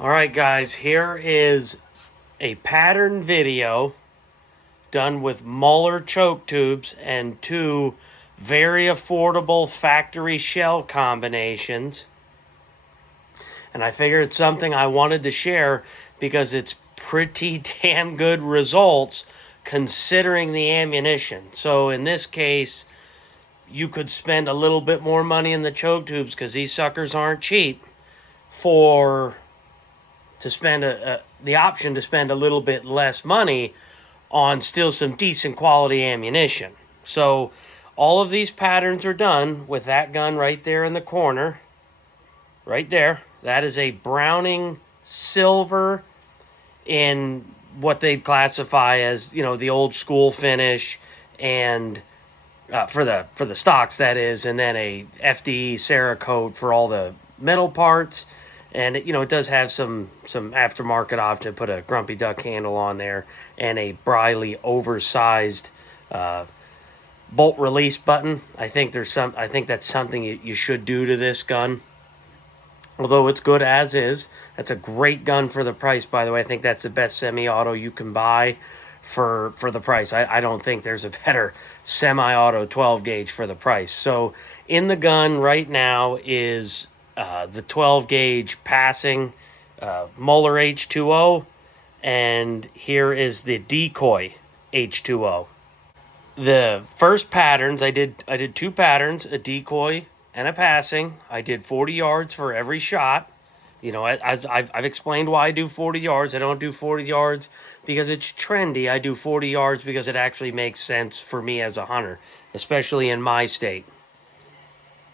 All right, guys, here is a pattern video done with Muller choke tubes and two very affordable factory shell combinations. And I figured it's something I wanted to share because it's pretty damn good results considering the ammunition. So in this case, you could spend a little bit more money in the choke tubes because these suckers aren't cheap for to spend the option to spend a little bit less money on still some decent quality ammunition. So all of these patterns are done with that gun right there in the corner. Right there. That is a Browning silver in what they'd classify as, the old school finish, and for the stocks, that is, and then a FDE Cerakote for all the metal parts. And it does have some aftermarket option. Put a Grumpy Duck handle on there and a Briley oversized bolt release button. I think that's something you should do to this gun. Although it's good as is. That's a great gun for the price, by the way. I think that's the best semi-auto you can buy for the price. I don't think there's a better semi-auto 12 gauge for the price. So in the gun right now is the 12 gauge passing Muller H2O, and here is the decoy H2O. The first patterns, I did two patterns, a decoy and a passing. I did 40 yards for every shot. As I've explained why I do 40 yards. I don't do 40 yards because it's trendy. I do 40 yards because it actually makes sense for me as a hunter, especially in my state.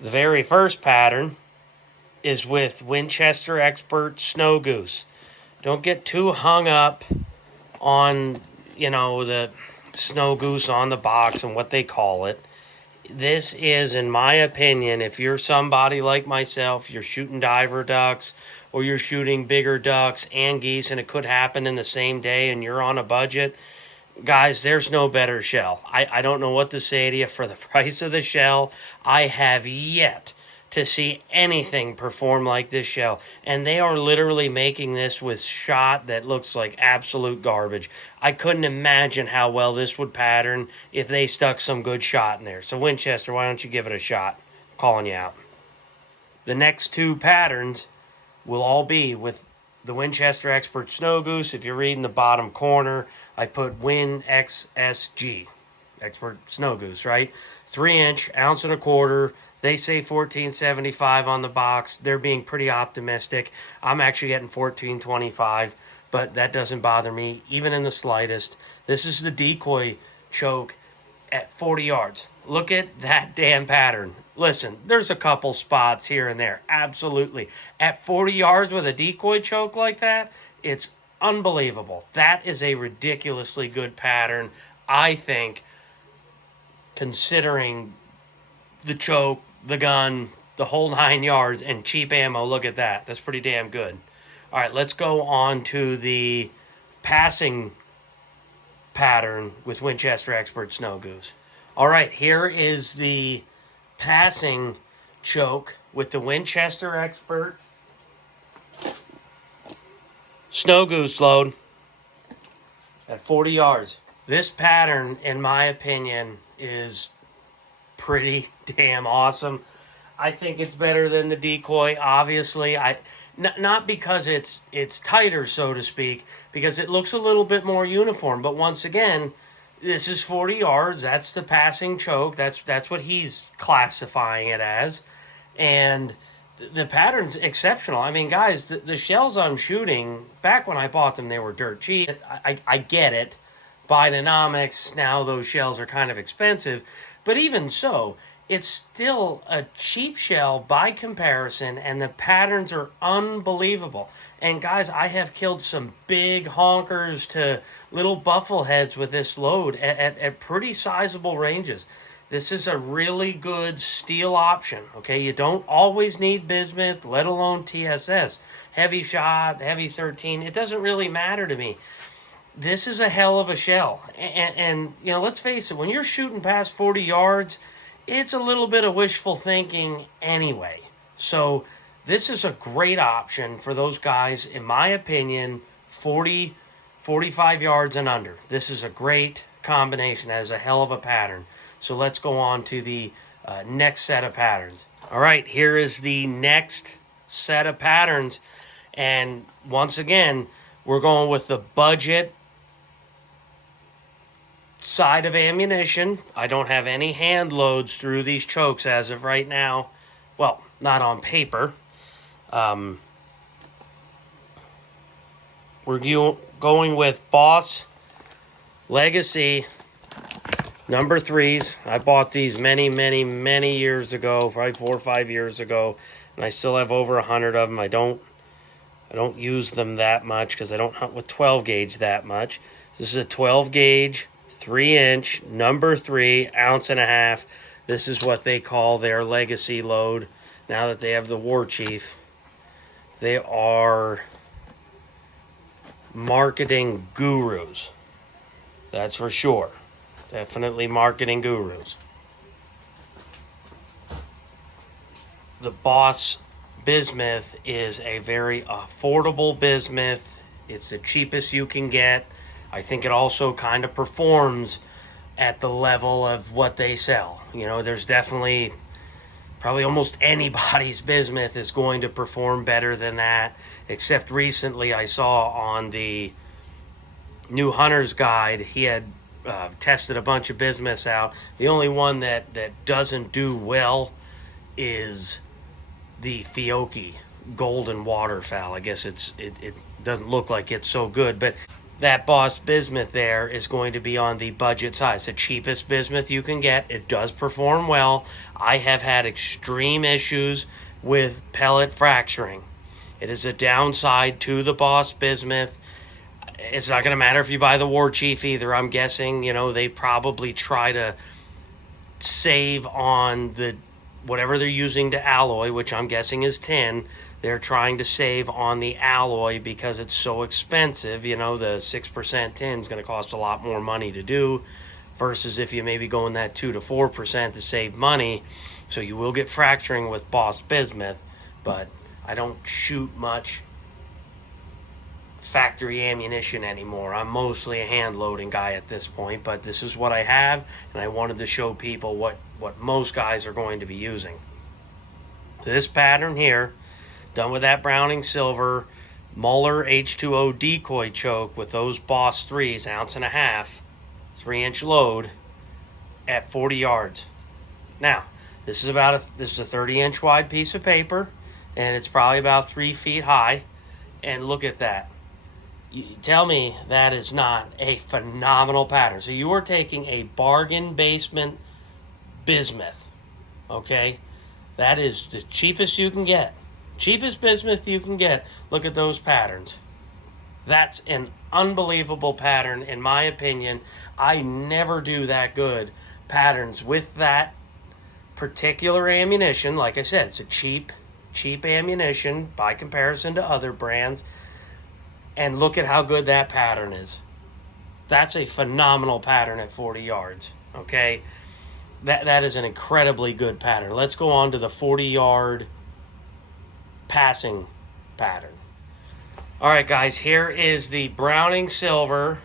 The very first pattern is with Winchester Xpert Snow Goose. Don't get too hung up on, the Snow Goose on the box and what they call it. This is, in my opinion, if you're somebody like myself, you're shooting diver ducks or you're shooting bigger ducks and geese, and it could happen in the same day and you're on a budget, guys, there's no better shell. I don't know what to say to you. For the price of the shell, I have yet to see anything perform like this shell. And they are literally making this with shot that looks like absolute garbage. I couldn't imagine how well this would pattern if they stuck some good shot in there. So Winchester, why don't you give it a shot? I'm calling you out. The next two patterns will all be with the Winchester Xpert Snow Goose. If you're reading the bottom corner, I put Win XSG, Xpert Snow Goose, right? 3-inch, ounce and a quarter. They say 14.75 on the box. They're being pretty optimistic. I'm actually getting 14.25, but that doesn't bother me, even in the slightest. This is the decoy choke at 40 yards. Look at that damn pattern. Listen, there's a couple spots here and there. Absolutely. At 40 yards with a decoy choke like that, it's unbelievable. That is a ridiculously good pattern, I think, considering the choke, the gun, the whole 9 yards, and cheap ammo. Look at that. That's pretty damn good. All right, let's go on to the passing pattern with Winchester Xpert Snow Goose. All right, here is the passing choke with the Winchester Xpert Snow Goose load at 40 yards. This pattern, in my opinion, is pretty damn awesome. I think it's better than the decoy. Obviously, not because it's tighter, so to speak, because it looks a little bit more uniform. But once again, this is 40 yards. That's the passing choke. That's what he's classifying it as, and the pattern's exceptional. I mean, guys, the shells I'm shooting, back when I bought them, they were dirt cheap. I get it. Bidenomics, now those shells are kind of expensive. But even so, it's still a cheap shell by comparison, and the patterns are unbelievable. And guys, I have killed some big honkers to little buffle heads with this load at pretty sizable ranges. This is a really good steel option, okay? You don't always need bismuth, let alone TSS. Heavy shot, heavy 13, it doesn't really matter to me. This is a hell of a shell. And let's face it, when you're shooting past 40 yards, it's a little bit of wishful thinking anyway. So This is a great option for those guys, in my opinion, 40, 45 yards and under. This is a great combination, has a hell of a pattern. So let's go on to the next set of patterns. All right, here is the next set of patterns. And once again, we're going with the budget side of ammunition. I don't have any hand loads through these chokes as of right now. Well, not on paper. We're going with Boss Legacy number 3s. I bought these many years ago, probably 4 or 5 years ago, and I still have over 100 of them. I don't use them that much because I don't hunt with 12 gauge that much. This is a 12 gauge, 3-inch, number 3, ounce and a half. This is what they call their legacy load. Now that they have the War Chief, they are marketing gurus. That's for sure. Definitely marketing gurus. The Boss Bismuth is a very affordable bismuth. It's the cheapest you can get. I think it also kind of performs at the level of what they sell. You know, there's definitely probably almost anybody's bismuth is going to perform better than that, except recently I saw on the New Hunter's Guide, he had tested a bunch of bismuths out. The only one that doesn't do well is the Fiocchi Golden Waterfowl. I guess it doesn't look like it's so good, but that Boss Bismuth there is going to be on the budget side. It's the cheapest bismuth you can get. It does perform well. I have had extreme issues with pellet fracturing. It is a downside to the Boss Bismuth. It's not going to matter if you buy the War Chief either. I'm guessing, you know, they probably try to save on the whatever they're using to alloy, which I'm guessing is tin. They're trying to save on the alloy because it's so expensive. You know, the 6% tin is going to cost a lot more money to do versus if you maybe go in that 2 to 4% to save money. So you will get fracturing with Boss Bismuth, but I don't shoot much factory ammunition anymore. I'm mostly a hand loading guy at this point, but this is what I have, and I wanted to show people what most guys are going to be using. This pattern here, done with that Browning Silver Muller H2O decoy choke with those Boss 3s, ounce and a half, 3-inch load at 40 yards. Now, this is a 30-inch wide piece of paper, and it's probably about 3 feet high. And look at that. You tell me that is not a phenomenal pattern. So you are taking a bargain basement bismuth, okay? That is the cheapest you can get. Cheapest bismuth you can get. Look at those patterns. That's an unbelievable pattern, in my opinion. I never do that good patterns with that particular ammunition. Like I said, it's a cheap ammunition by comparison to other brands. And look at how good that pattern is. That's a phenomenal pattern at 40 yards, okay? That is an incredibly good pattern. Let's go on to the 40-yard passing pattern. All right, guys, here is the Browning Silver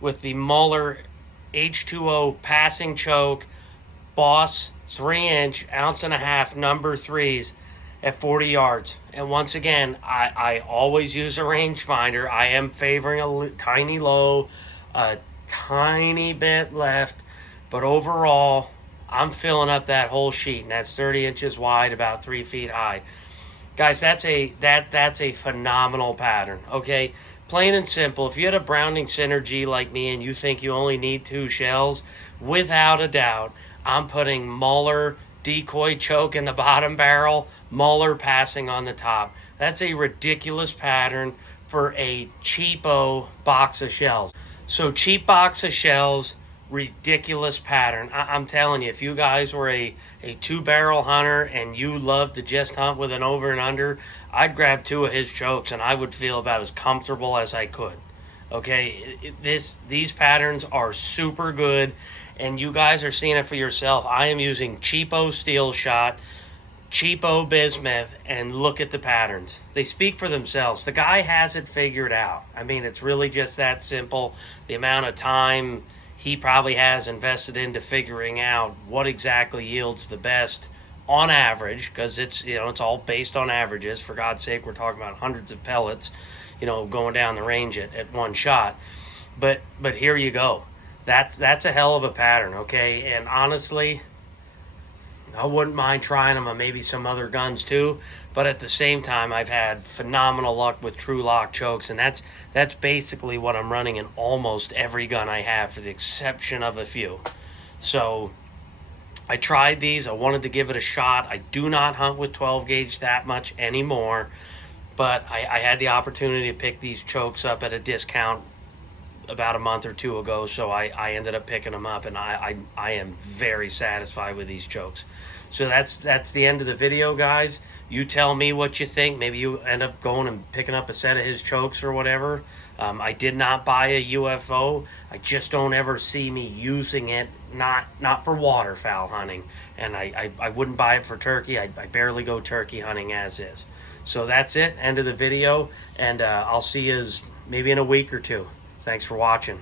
with the Muller H2O passing choke, Boss 3-inch, ounce and a half, number 3s at 40 yards. And once again, I always use a rangefinder. I am favoring a tiny low, a tiny bit left, but overall, I'm filling up that whole sheet, and that's 30 inches wide, about 3 feet high. Guys, that's a phenomenal pattern, okay? Plain and simple, if you had a Browning Synergy like me and you think you only need 2 shells, without a doubt, I'm putting Muller decoy choke in the bottom barrel, Muller passing on the top. That's a ridiculous pattern for a cheapo box of shells. So cheap box of shells, ridiculous pattern. I'm telling you, if you guys were a 2-barrel hunter and you love to just hunt with an over and under, I'd grab 2 of his chokes and I would feel about as comfortable as I could. Okay, these patterns are super good, and you guys are seeing it for yourself. I am using cheapo steel shot. cheapo bismuth and look at the patterns. They speak for themselves. The guy has it figured out. I mean, it's really just that simple. The amount of time he probably has invested into figuring out what exactly yields the best on average, because it's, you know, it's all based on averages. For God's sake, we're talking about hundreds of pellets, you know, going down the range at one shot. But here you go. That's a hell of a pattern, okay? And honestly, I wouldn't mind trying them on maybe some other guns too, but at the same time, I've had phenomenal luck with True Lock chokes, and that's basically what I'm running in almost every gun I have, for the exception of a few. So I tried these. I wanted to give it a shot. I do not hunt with 12 gauge that much anymore, but I had the opportunity to pick these chokes up at a discount about a month or two ago, so I ended up picking them up, and I am very satisfied with these chokes. So that's the end of the video, guys. You tell me what you think. Maybe you end up going and picking up a set of his chokes or whatever. I did not buy a UFO. I just don't ever see me using it, not for waterfowl hunting, and I wouldn't buy it for turkey. I barely go turkey hunting as is. So that's it, end of the video, and I'll see you maybe in a week or two. Thanks for watching.